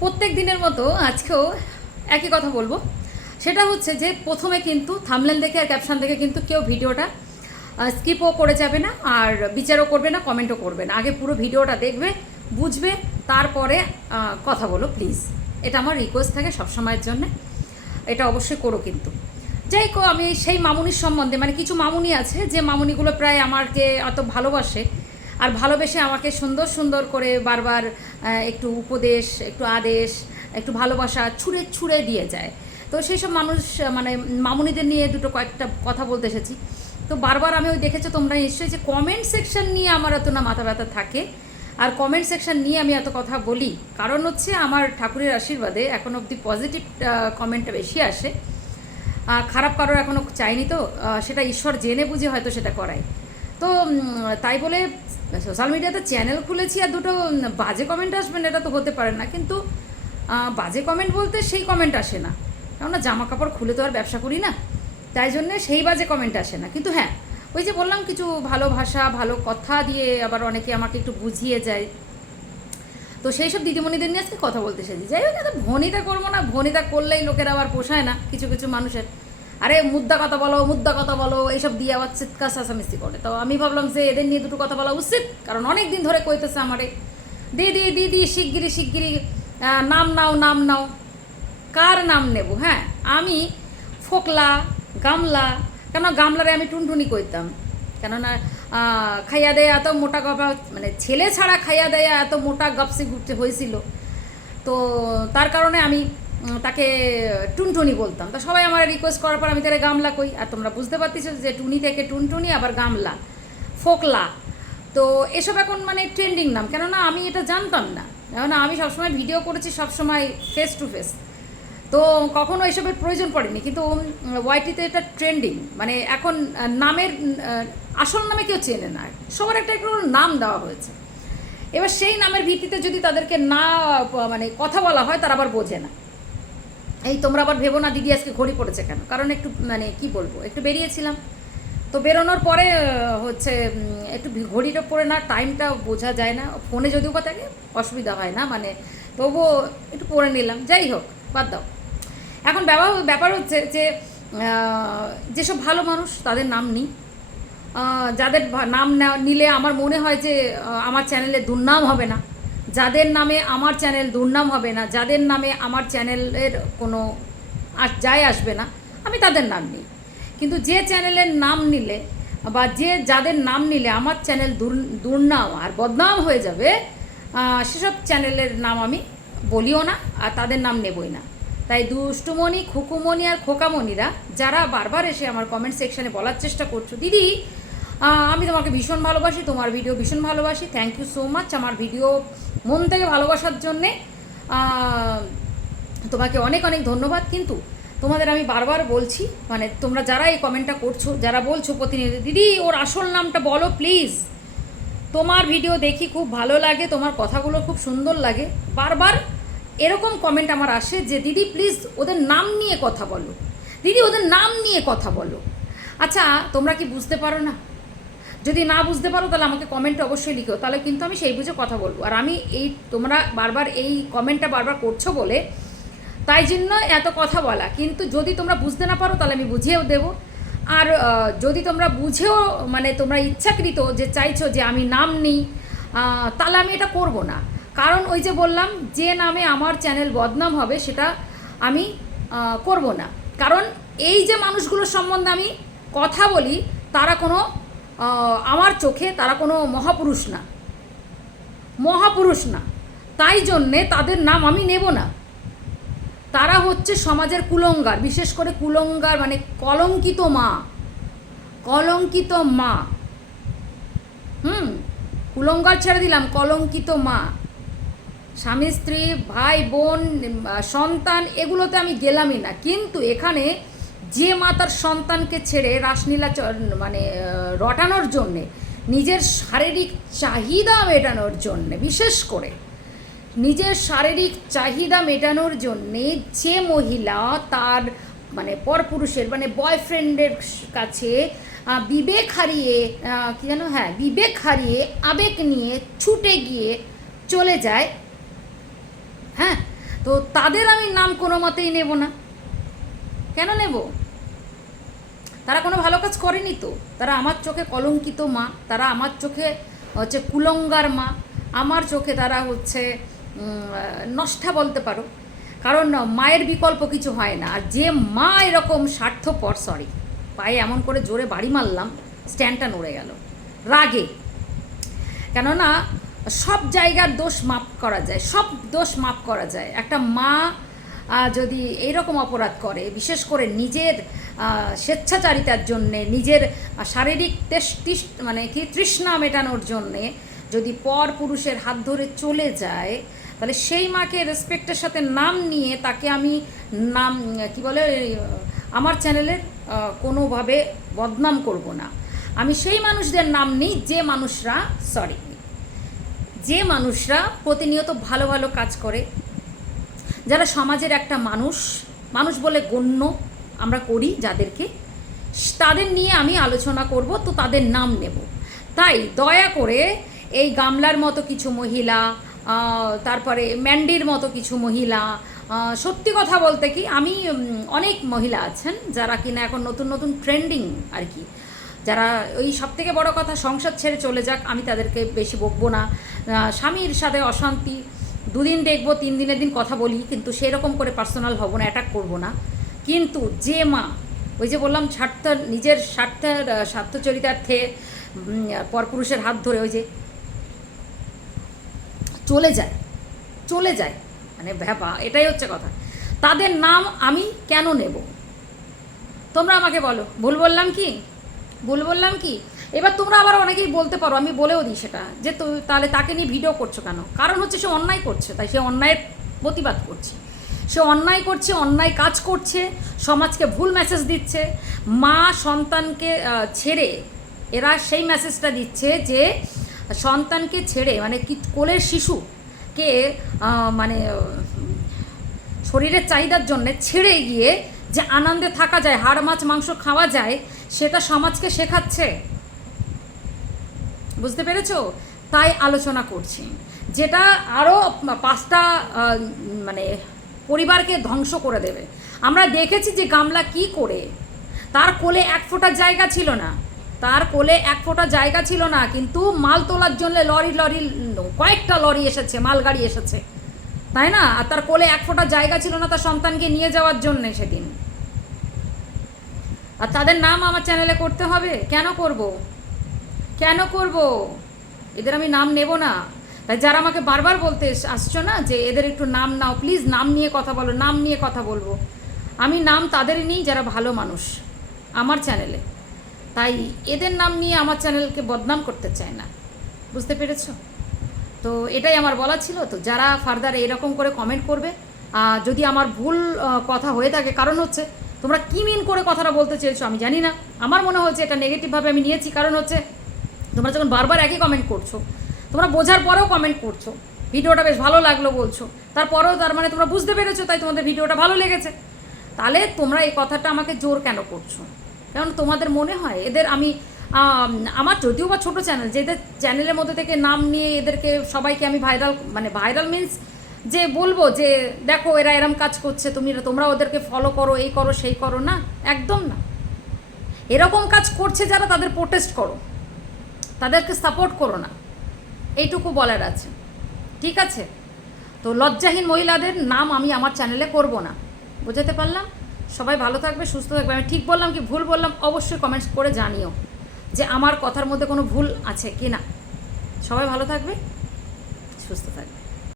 প্রত্যেক দিনের মতো আজকেও একই কথা বলব। সেটা হচ্ছে যে প্রথমে কিন্তু থামলেন দেখে আর ক্যাপশন দেখে কিন্তু কেউ ভিডিওটা স্কিপও করে যাবে না আর বিচারও করবে না কমেন্টও করবে না। আগে পুরো ভিডিওটা দেখবে, বুঝবে, তারপরে কথা বলো প্লিজ এটা আমার রিকোয়েস্ট থাকে সবসময়ের জন্য। এটা অবশ্যই করো কিন্তু। যাই আমি সেই মামুনির সম্বন্ধে মানে কিছু মামুনি আছে, যে মামুনিগুলো প্রায় আমাকে এত ভালোবাসে আর ভালোবেসে আমাকে সুন্দর সুন্দর করে বারবার একটু উপদেশ, একটু আদেশ, একটু ভালোবাসা ছুঁড়ে ছুঁড়ে দিয়ে যায়। তো সেই সব মানুষ মানে মামুনিদের নিয়ে দুটো কয়েকটা কথা বলতে এসেছি। তো বারবার আমি ওই দেখেছ তোমরা নিশ্চয়ই যে কমেন্ট সেকশন নিয়ে আমার এত না মাথা ব্যথা থাকে। আর কমেন্ট সেকশন নিয়ে আমি এত কথা বলি। কারণ হচ্ছে আমার ঠাকুরের আশীর্বাদে এখন অবধি পজিটিভ কমেন্টটা বেশি আসে। খারাপ কারোর এখনও চাইনি তো সেটা ঈশ্বর জেনে বুঝে হয়তো সেটা করায়। তো তাই বলে সোশ্যাল মিডিয়াতে চ্যানেল খুলেছি আর দুটো বাজে কমেন্ট আসবেন এটা তো হতে পারে না। কিন্তু বাজে কমেন্ট বলতে সেই কমেন্ট আসে না। কেননা জামা কাপড় খুলে তো আর ব্যবসা করি না। তাই জন্যে সেই বাজে কমেন্ট আসে না। কিন্তু হ্যাঁ ওই যে বললাম, কিছু ভালো ভাষা, ভালো কথা দিয়ে আবার অনেকে আমাকে একটু বুঝিয়ে যায়। তো সেই সব দিদিমণিদের নিয়ে আজকে কথা বলতে এসেছি। যাই হোক ভনিতা করব না। ভনিতা করলেই লোকের আবার পোষায় না, কিছু কিছু মানুষের। আরে মুদ্রা কথা বলো মুদ্রা কথা বলো এইসব দিয়ে আবার চিৎকার চাষামিস্তি করে। তো আমি ভাবলাম যে এদের নিয়ে দুটো কথা বলা উচিত, কারণ অনেক দিন ধরে কইতেছে আমারে, দিদি দিদি শিগগিরি শিগগিরি নাম নাও নাম নাও, কার নাম নেব? হ্যাঁ আমি ফোকলা, গামলা, কেন গামলারে আমি টুনটুনি কইতাম, কেননা খাইয়া দেয়া এত মোটা গপা মানে ছেলে ছাড়া খাইয়া দেয়া এত মোটা গপসি গুপতে হয়েছিল তো তার কারণে আমি তাকে টুনটুনি বলতাম। তো সবাই আমার রিকোয়েস্ট করার পর আমি তাহলে গামলা কই। আর তোমরা বুঝতে পারতেছো যে টুনি থেকে টুনটুনি, আবার গামলা, ফোকলা। তো এসব এখন মানে ট্রেন্ডিং নাম। কেননা আমি এটা জানতাম না। কেননা আমি সবসময় ভিডিও করেছি, সবসময় ফেস টু ফেস তো কখনো এসবের প্রয়োজন পড়েনি। কিন্তু ওয়াইটিতে এটা ট্রেন্ডিং মানে এখন নামের আসল নামে কেউ চেনে না। সবার একটা একটু নাম দেওয়া হয়েছে। এবার সেই নামের ভিত্তিতে যদি তাদেরকে না মানে কথা বলা হয়, তারা আবার বোঝে না। এই তোমরা আবার ভেবো না, দিদি আজকে ঘড়ি পড়েছে কেন? কারণ একটু মানে কি বলব, একটু বেরিয়েছিলাম। তো বেরোনোর পরে হচ্ছে একটু ঘড়িটা পরে না টাইমটা বোঝা যায় না। ফোনে যদিও বা থাকে, অসুবিধা হয় না মানে তবুও একটু পরে নিলাম। যাই হোক, বাদ দাও। এখন ব্যাপার ব্যাপার হচ্ছে যে যেসব ভালো মানুষ, তাদের নাম নিই। যাদের নাম নিলে আমার মনে হয় যে আমার চ্যানেলে দুর্নাম হবে না। যাদের নামে আমার চ্যানেল দুর্নাম হবে না, যাদের নামে আমার চ্যানেলের কোনো যায় আসবে না, আমি তাদের নাম নিই। কিন্তু যে চ্যানেলের নাম নিলে বা যে যাদের নাম নিলে আমার চ্যানেল দুর্নাম আর বদনাম হয়ে যাবে সেসব চ্যানেলের নাম আমি বলিও না আর তাদের নাম নেবই না। তাই দুষ্টুমণি, খুকুমণি আর খোকামণিরা যারা বারবার এসে আমার কমেন্ট সেকশনে বলার চেষ্টা করছ, দিদি আমি তোমাকে ভীষণ ভালোবাসি, তোমার ভিডিও ভীষণ ভালোবাসি। থ্যাংক ইউ সো মাচ আমার ভিডিও মন থেকে ভালোবাসার জন্যে। তোমাকে অনেক অনেক ধন্যবাদ, কিন্তু তোমাদের আমি বারবার বলছি মানে তোমরা যারা এই কমেন্টটা করছ, যারা বলছো প্রতিনিধি, দিদি ওর আসল নামটা বলো প্লিজ তোমার ভিডিও দেখি খুব ভালো লাগে, তোমার কথাগুলো খুব সুন্দর লাগে। বারবার এরকম কমেন্ট আমার আসে যে, দিদি প্লিজ ওদের নাম নিয়ে কথা বলো। দিদি ওদের নাম নিয়ে কথা বলো। আচ্ছা তোমরা কি বুঝতে পারো না? যদি না বুঝতে পারো, তাহলে আমাকে কমেন্টে অবশ্যই লিখো। তাহলে কিন্তু আমি সেই বুঝে কথা বলব। আর আমি এই তোমরা বারবার এই কমেন্টটা বারবার করছ বলে, তাই জন্য এত কথা বলা। কিন্তু যদি তোমরা বুঝতে না পারো, তাহলে আমি বুঝিয়েও দেবো। আর যদি তোমরা বুঝেও মানে তোমরা ইচ্ছাকৃত যে চাইছো যে আমি নাম নিই তাহলে আমি এটা করব না। কারণ ওই যে বললাম, যে নামে আমার চ্যানেল বদনাম হবে, সেটা আমি করব না। কারণ এই যে মানুষগুলোর সম্বন্ধে আমি কথা বলি, তারা কোনো আমার চোখে তারা কোনো মহাপুরুষ না। মহাপুরুষ না। তাই জন্যে তাদের নাম আমি নেব না। তারা হচ্ছে সমাজের কুলঙ্গার, বিশেষ করে কুলঙ্গার মানে কলঙ্কিত মা। কলঙ্কিত মা। হুম, কুলঙ্গার ছেড়ে দিলাম, কলঙ্কিত মা। স্বামী, স্ত্রী, ভাই, বোন সন্তান, এগুলোতে আমি গেলামই না। কিন্তু এখানে যে মা তার সন্তানকে ছেড়ে রাসলীলা মানে রটানোর জন্যে, নিজের শারীরিক চাহিদা মেটানোর জন্যে, বিশেষ করে নিজের শারীরিক চাহিদা মেটানোর জন্যে যে মহিলা তার মানে পরপুরুষের মানে বয়ফ্রেন্ডের কাছে বিবেক হারিয়ে কি যেন হ্যাঁ বিবেক হারিয়ে আবেগ নিয়ে ছুটে গিয়ে চলে যায় হ্যাঁ? তো তাদের আমি নাম কোনো মতেই নেব না। কেন নেব? তারা কোনো ভালো কাজ করেনি তো। তারা আমার চোখে কলঙ্কিত মা, তারা আমার চোখে হচ্ছে কুলঙ্গার মা, আমার চোখে তারা হচ্ছে নষ্টা বলতে পারো। কারণ মায়ের বিকল্প কিছু হয় না। আর যে মা এরকম স্বার্থপর সরি পায়ে এমন করে জোরে বাড়ি মারলাম, স্ট্যান্ডটা নড়ে গেল। রাগে। কেননা সব জায়গার দোষ মাপ করা যায়, সব দোষ মাপ করা যায়। একটা মা যদি এইরকম অপরাধ করে, বিশেষ করে নিজের স্বেচ্ছাচারিতার জন্যে, নিজের শারীরিক মানে কি, তৃষ্ণা মেটানোর জন্যে যদি পর পুরুষের হাত ধরে চলে যায়, তাহলে সেই মাকে রেসপেক্টের সাথে নাম নিয়ে তাকে আমি নাম, কি বলে আমার চ্যানেলের কোনোভাবে বদনাম করব না। আমি সেই মানুষদের নাম নিই, যে মানুষরা সরি যে মানুষরা প্রতিনিয়ত ভালো ভালো কাজ করে। যারা সমাজের একটা মানুষ মানুষ বলে গণ্য আমরা করি যাদেরকে। তাদের নিয়ে আমি আলোচনা করব, তো তাদের নাম নেব। তাই দয়া করে এই গামলার মতো কিছু মহিলা তারপরে ম্যান্ডির মতো কিছু মহিলা সত্যি কথা বলতে কি, আমি অনেক মহিলা আছেন যারা কিনা এখন নতুন নতুন ট্রেন্ডিং আর কি। যারা ওই সব থেকে বড় কথা সংসার ছেড়ে চলে যাক, আমি তাদেরকে বেশি বকবো না। স্বামীর সাথে অশান্তি, দুদিন দেখব, তিন দিনের দিন কথা বলি, কিন্তু সেরকম করে পার্সোনাল হব না, অ্যাটাক করব না। কিন্তু যে মা, ওই যে বললাম স্বার্থ, নিজের স্বার্থের স্বার্থ চরিতার্থে পরপুরুষের হাত ধরে ওই যে চলে যায় চলে যায়। মানে ভ্যাপা, এটাই হচ্ছে কথা। তাদের নাম আমি কেন নেব? তোমরা আমাকে বলো। ভুল বললাম কি? ভুল বললাম কি? এবার তোমরা আবার অনেকেই বলতে পারো, আমি বলেও দিই সেটা, যে তাহলে তাকে নিয়ে ভিডিও করছ কেন? কারণ হচ্ছে সে অন্যায় করছে, তাই সে অন্যায়ের প্রতিবাদ করছে। সে অন্যায় করছে, অন্যায় কাজ করছে, সমাজকে ভুল মেসেজ দিচ্ছে। মা সন্তানকে ছেড়ে এরা সেই মেসেজটা দিচ্ছে যে, সন্তানকে ছেড়ে মানে কি কোলের শিশুকে মানে শরীরের চাহিদার জন্য ছেড়ে গিয়ে যে আনন্দে থাকা যায়, হাড়, মাছ, মাংস খাওয়া যায়, সেটা সমাজকে শেখাচ্ছে। বুঝতে পেরেছ? তাই আলোচনা করছি। যেটা আরও পাঁচটা মানে পরিবারকে ধ্বংস করে দেবে। আমরা দেখেছি যে গামলা কি করে। তার কোলে এক ফোঁটা জায়গা ছিল না। তার কোলে এক ফোঁটা জায়গা ছিল না, কিন্তু মাল তোলার জন্য লরি লরি, কয়েকটা লরি এসেছে, মালগাড়ি এসেছে। তাই না? আর তার কোলে এক ফোঁটা জায়গা ছিল না তার সন্তানকে নিয়ে যাওয়ার জন্যে সেদিন। আর তাদের নাম আমার চ্যানেলে করতে হবে? কেন করব? কেন করব? এদের আমি নাম নেব না। তাই যারা আমাকে বারবার বলতে আসছো না যে এদের একটু নাম নাও প্লিজ নাম নিয়ে কথা বলো, নাম নিয়ে কথা বলব। আমি নাম তাদেরই নিই, যারা ভালো মানুষ আমার চ্যানেলে তাই এদের নাম নিয়ে আমার চ্যানেলকে বদনাম করতে চায় না। বুঝতে পেরেছ? তো এটাই আমার বলা ছিল। তো যারা ফার্দার এরকম করে কমেন্ট করবে যদি আমার ভুল কথা হয়ে থাকে, কারণ হচ্ছে তোমরা কী মিন করে কথাটা বলতে চেয়েছো আমি জানি না। আমার মনে হচ্ছে এটা নেগেটিভভাবে আমি নিয়েছি। কারণ হচ্ছে তোমরা যখন বারবার একই কমেন্ট করছ তোমরা বোঝার পরেও কমেন্ট করছ। ভিডিওটা বেশ ভালো লাগল বলছো। তারপরেও তার মানে তোমরা বুঝতে পেরেছ, তাই তোমাদের ভিডিওটা ভালো লেগেছে। তাহলে তোমরা এই কথাটা আমাকে জোর কেন করছ? কারণ তোমাদের মনে হয় এদের আমি আমার যদিও বা ছোটো চ্যানেল যে এদের চ্যানেলের মধ্যে থেকে নাম নিয়ে এদেরকে সবাইকে আমি ভাইরাল মানে ভাইরাল মিন্স যে বলব যে, দেখো এরা এরম কাজ করছে, তুমি তোমরা ওদেরকে ফলো করো, এই করো, সেই করো, না, একদম না। এরকম কাজ করছে যারা তাদের প্রোটেস্ট করো। তাদেরকে সাপোর্ট করো না। এইটুকু বলার আছে। ঠিক আছে? তো লজ্জাহীন মহিলাদের নাম আমি আমার চ্যানেলে করব না। বোঝাতে পারলাম? সবাই ভালো থাকবে, সুস্থ থাকবে। আমি ঠিক বললাম কি ভুল বললাম অবশ্যই কমেন্টস করে জানিও যে আমার কথার মধ্যে কোনো ভুল আছে কি না সবাই ভালো থাকবে, সুস্থ থাকবে।